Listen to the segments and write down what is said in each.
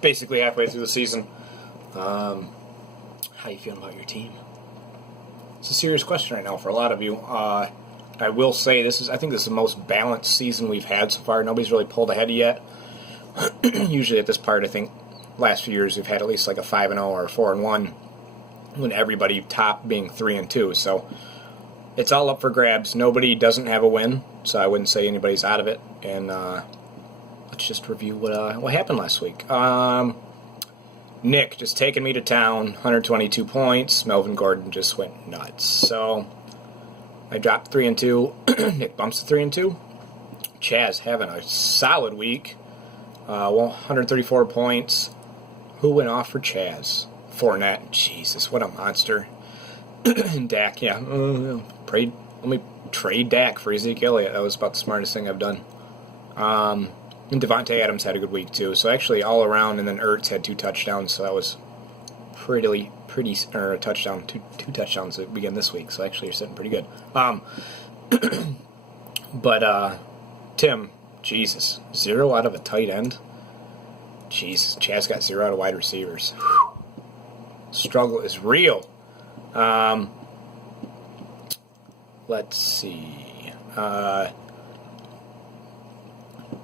basically halfway through the season. How you feeling about your team? It's a serious question right now for a lot of you. I will say I think this is the most balanced season we've had so far. Nobody's really pulled ahead yet. Usually at this part, I think last few years we've had at least like a 5-0 or a 4-1, when everybody top being 3-2. So it's all up for grabs. Nobody doesn't have a win, so I wouldn't say anybody's out of it. And let's just review what happened last week. Nick just taking me to town, 122 points. Melvin Gordon just went nuts. So I dropped 3-2. Nick bumps to 3-2. Chaz having a solid week. 134 points. Who went off for Chaz? Fournette. Jesus, what a monster. And Dak, yeah. Let me trade Dak for Ezekiel Elliott. That was about the smartest thing I've done. And Devontae Adams had a good week too. So actually all around, and then Ertz had 2 touchdowns. So that was pretty or a touchdown, two touchdowns to begin this week. So actually you're sitting pretty good. But Tim, Jesus, 0 out of a tight end. Jesus, Chaz got 0 out of wide receivers. Whew. Struggle is real. Let's see.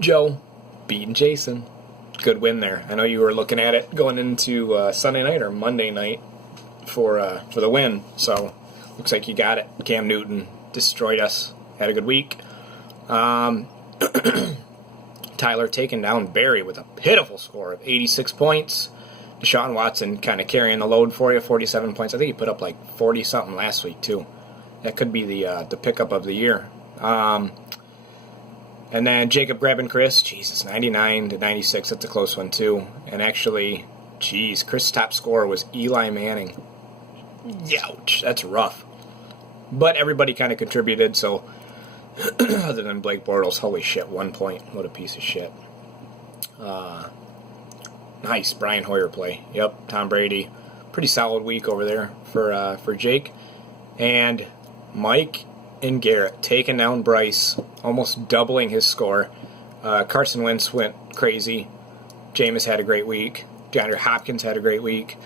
Joe beating Jason. Good win there. I know you were looking at it going into Sunday night or Monday night for the win. So looks like you got it. Cam Newton destroyed us. Had a good week. Tyler taking down Barry with a pitiful score of 86 points. Deshaun Watson kind of carrying the load for you, 47 points. I think he put up like 40-something last week, too. That could be the pickup of the year. And then Jacob grabbing Chris. Jesus, 99 to 96. That's a close one, too. And actually, Chris' top scorer was Eli Manning. Youch, that's rough. But everybody kind of contributed, so other than Blake Bortles, holy shit, 1 point. What a piece of shit. Nice Brian Hoyer play. Yep, Tom Brady. Pretty solid week over there for Jake. And Mike and Garrett taking down Bryce, almost doubling his score. Carson Wentz went crazy. Jameis had a great week. DeAndre Hopkins had a great week.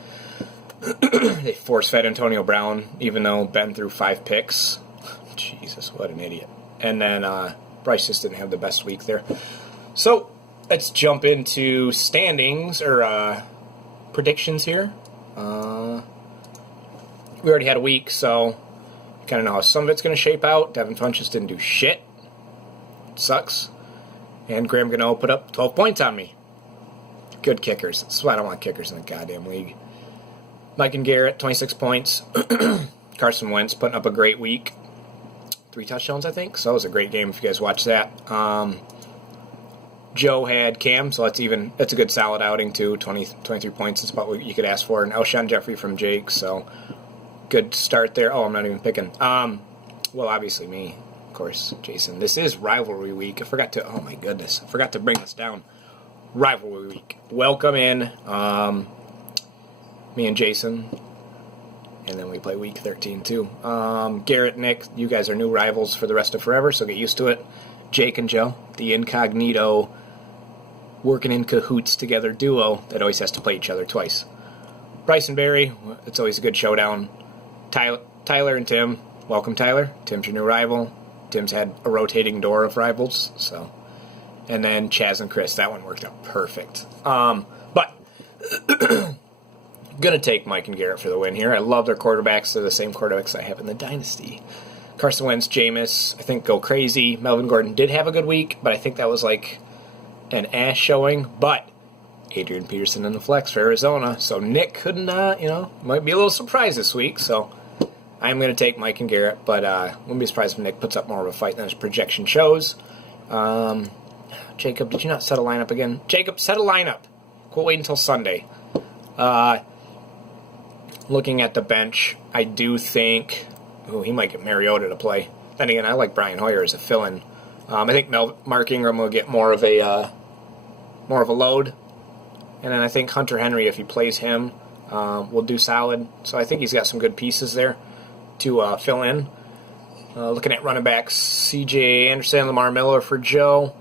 They force-fed Antonio Brown, even though Ben threw 5 picks. Jesus, what an idiot. And then Bryce just didn't have the best week there. So let's jump into standings or predictions here. We already had a week, so kind of know how some of it's going to shape out. Devin Funchess didn't do shit. It sucks. And Graham Gano put up 12 points on me. Good kickers. That's why I don't want kickers in the goddamn league. Mike and Garrett, 26 points. Carson Wentz putting up a great week. 3 touchdowns, I think. So that was a great game if you guys watched that. Joe had Cam, so that's a good solid outing too. 23 points is about what you could ask for. And Alshon Jeffrey from Jake, so good start there. Oh, I'm not even picking. Well, obviously me, of course, Jason. This is rivalry week. I forgot to bring this down. Rivalry week. Welcome in. Me and Jason. And then we play week 13 too. Garrett, Nick, you guys are new rivals for the rest of forever, so get used to it. Jake and Joe, the incognito, working in cahoots together duo that always has to play each other twice. Bryce and Barry, it's always a good showdown. Tyler and Tim, welcome Tyler. Tim's your new rival. Tim's had a rotating door of rivals, so. And then Chaz and Chris, that one worked out perfect. But going to take Mike and Garrett for the win here. I love their quarterbacks. They're the same quarterbacks I have in the Dynasty. Carson Wentz, Jameis, I think go crazy. Melvin Gordon did have a good week, but I think that was like an ass showing. But Adrian Peterson in the flex for Arizona. So Nick couldn't, might be a little surprised this week. So I'm going to take Mike and Garrett, but wouldn't be surprised if Nick puts up more of a fight than his projection shows. Jacob, did you not set a lineup again? Jacob, set a lineup. Quit waiting until Sunday. Looking at the bench, I do think he might get Mariota to play. Then again, I like Brian Hoyer as a fill-in. I think Mark Ingram will get more of a load, and then I think Hunter Henry, if he plays him, will do solid. So I think he's got some good pieces there to fill in. Looking at running backs, C.J. Anderson, Lamar Miller for Joe.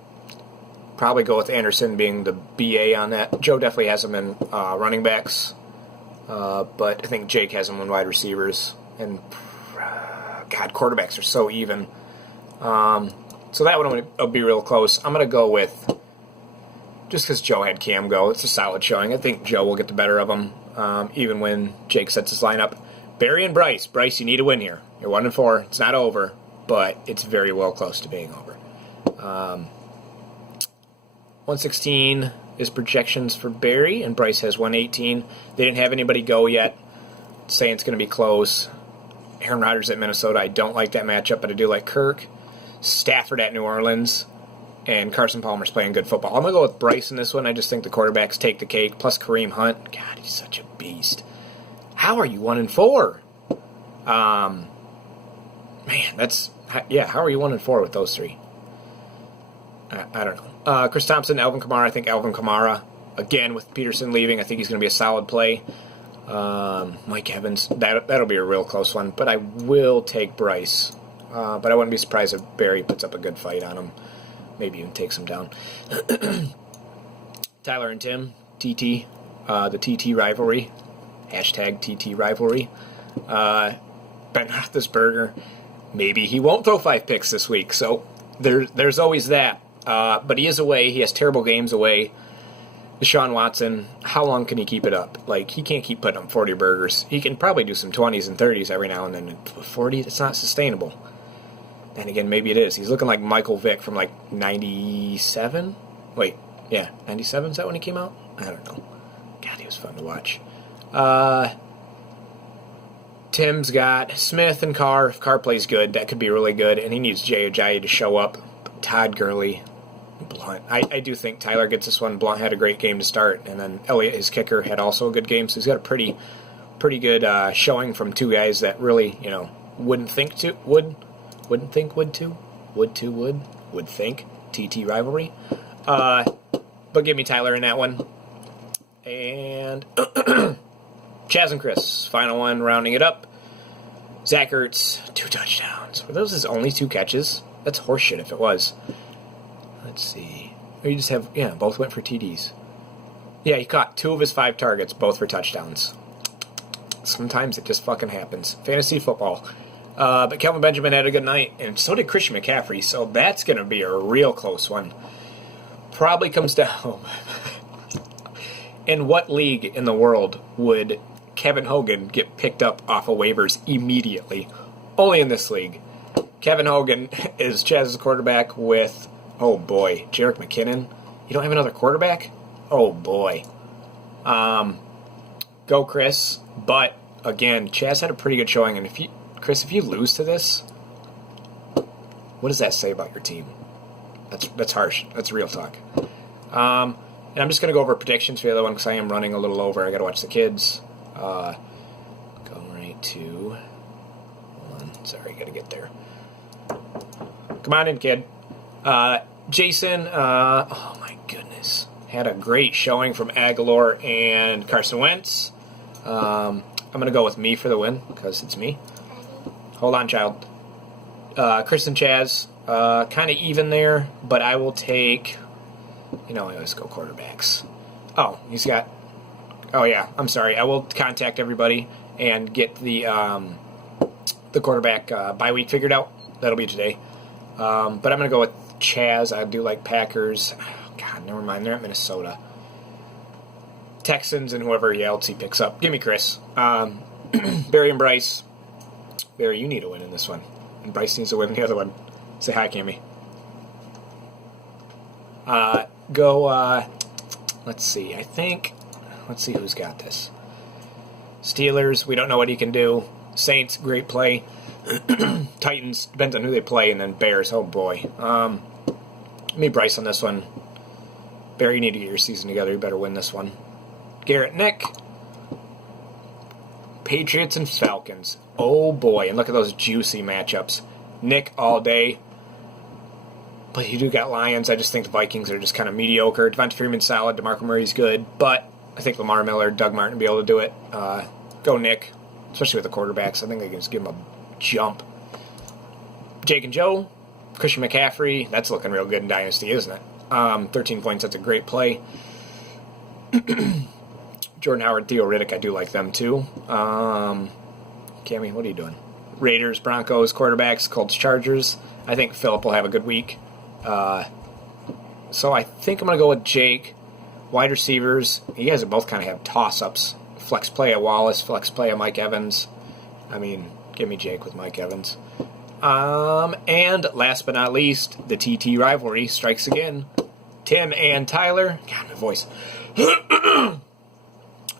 probably go with Anderson being the BA on that. Joe definitely has him in running backs, but I think Jake has him in wide receivers. And, God, quarterbacks are so even. So that one will be real close. I'm going to go with, just because Joe had Cam go, it's a solid showing. I think Joe will get the better of him, even when Jake sets his lineup. Barry and Bryce. Bryce, you need to win here. You're 1-4. It's not over, but it's very well close to being over. 116 is projections for Barry, and Bryce has 118. They didn't have anybody go yet, saying it's going to be close. Aaron Rodgers at Minnesota. I don't like that matchup, but I do like Kirk. Stafford at New Orleans, and Carson Palmer's playing good football. I'm going to go with Bryce in this one. I just think the quarterbacks take the cake, plus Kareem Hunt. God, he's such a beast. How are you 1-4? Man, how are you 1-4 with those three? I don't know. Chris Thompson, Alvin Kamara. I think Alvin Kamara, again, with Peterson leaving, I think he's going to be a solid play. Mike Evans, that'll be a real close one, but I will take Bryce. But I wouldn't be surprised if Barry puts up a good fight on him. Maybe even takes him down. Tyler and Tim, TT, the TT rivalry. Hashtag TT rivalry. Ben Roethlisberger, maybe he won't throw 5 picks this week, so there's always that. But he is away. He has terrible games away. Deshaun Watson, how long can he keep it up? Like, he can't keep putting up 40 burgers. He can probably do some 20s and 30s every now and then. 40, that's not sustainable. And again, maybe it is. He's looking like Michael Vick from like 97? Wait, yeah, 97? Is that when he came out? I don't know. God, he was fun to watch. Tim's got Smith and Carr. If Carr plays good, that could be really good. And he needs Jay Ajayi to show up. Todd Gurley, Blunt. I do think Tyler gets this one. Blunt had a great game to start. And then Elliott, his kicker, had also a good game. So he's got a pretty good showing from two guys that really, would think TT rivalry. But give me Tyler in that one. And Chaz and Chris, final one, rounding it up. Zach Ertz, 2 touchdowns. Were those his only 2 catches? That's horseshit if it was. Let's see. Or you just have, both went for TDs. Yeah, he caught 2 of his 5 targets, both for touchdowns. Sometimes it just fucking happens. Fantasy football. But Kelvin Benjamin had a good night, and so did Christian McCaffrey, so that's going to be a real close one. Probably comes down. In what league in the world would Kevin Hogan get picked up off of waivers immediately? Only in this league. Kevin Hogan is Chaz's quarterback with, oh boy, Jerick McKinnon. You don't have another quarterback? Oh boy. Go Chris. But again, Chaz had a pretty good showing, and if you lose to this, what does that say about your team? That's harsh. That's real talk. And I'm just going to go over predictions for the other one because I am running a little over. I got to watch the kids. Go right to... Hold on. Sorry, got to get there. Come on in, kid. Jason, oh my goodness. Had a great showing from Aguilar and Carson Wentz. I'm going to go with me for the win because it's me. Hold on, child. Chris and Chaz, kind of even there, but I will take... I always go quarterbacks. Oh, he's got... Oh, yeah, I'm sorry. I will contact everybody and get the quarterback bye week figured out. That'll be today. But I'm going to go with Chaz. I do like Packers. Oh, God, never mind. They're at Minnesota. Texans and whoever else he picks up. Give me Chris. Barry and Bryce. Barry, you need a win in this one. And Bryce needs to win in the other one. Say hi, Cammy. Let's see. Let's see who's got this. Steelers, we don't know what he can do. Saints, great play. Titans, depends on who they play. And then Bears, oh boy. Me, Bryce on this one. Barry, you need to get your season together. You better win this one. Garrett, Nick. Patriots and Falcons. Oh boy. And look at those juicy matchups. Nick all day. But you do got Lions. I just think the Vikings are just kind of mediocre. Devonta Freeman's solid. DeMarco Murray's good. But I think Lamar Miller, Doug Martin will be able to do it. Go Nick. Especially with the quarterbacks. I think they can just give him a jump. Jake and Joe. Christian McCaffrey. That's looking real good in Dynasty, isn't it? 13 points, that's a great play. Jordan Howard, Theo Riddick, I do like them too. Cammy, what are you doing? Raiders, Broncos, quarterbacks, Colts, Chargers. I think Phillip will have a good week. So I think I'm going to go with Jake. Wide receivers, you guys both kind of have toss-ups. Flex play at Wallace, flex play at Mike Evans. I mean, give me Jake with Mike Evans. And last but not least, the TT rivalry strikes again. Tim and Tyler. God, my voice.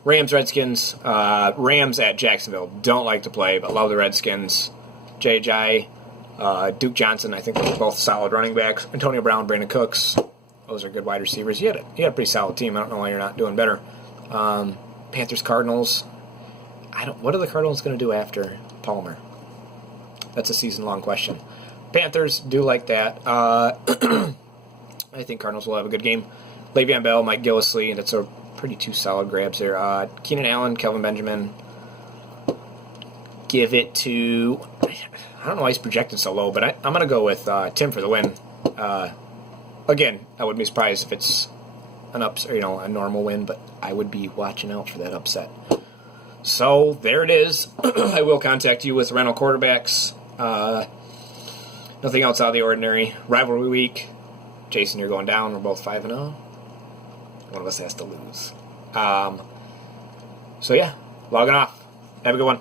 Rams, Redskins. Rams at Jacksonville. Don't like to play, but love the Redskins. JJ, Duke Johnson. I think those are both solid running backs. Antonio Brown, Brandon Cooks. Those are good wide receivers. You had a pretty solid team. I don't know why you're not doing better. Panthers, Cardinals. What are the Cardinals going to do after Palmer? That's a season-long question. Panthers do like that. I think Cardinals will have a good game. Le'Veon Bell, Mike Gillislee, that's a pretty two solid grabs there. Keenan Allen, Kelvin Benjamin. Give it to... I don't know why he's projected so low, but I'm going to go with Tim for the win. Again, I wouldn't be surprised if it's an a normal win, but I would be watching out for that upset. So there it is. I will contact you with rental quarterbacks. Nothing else out of the ordinary. Rivalry week. Jason, you're going down. We're both 5-0. One of us has to lose. So yeah, logging off. Have a good one.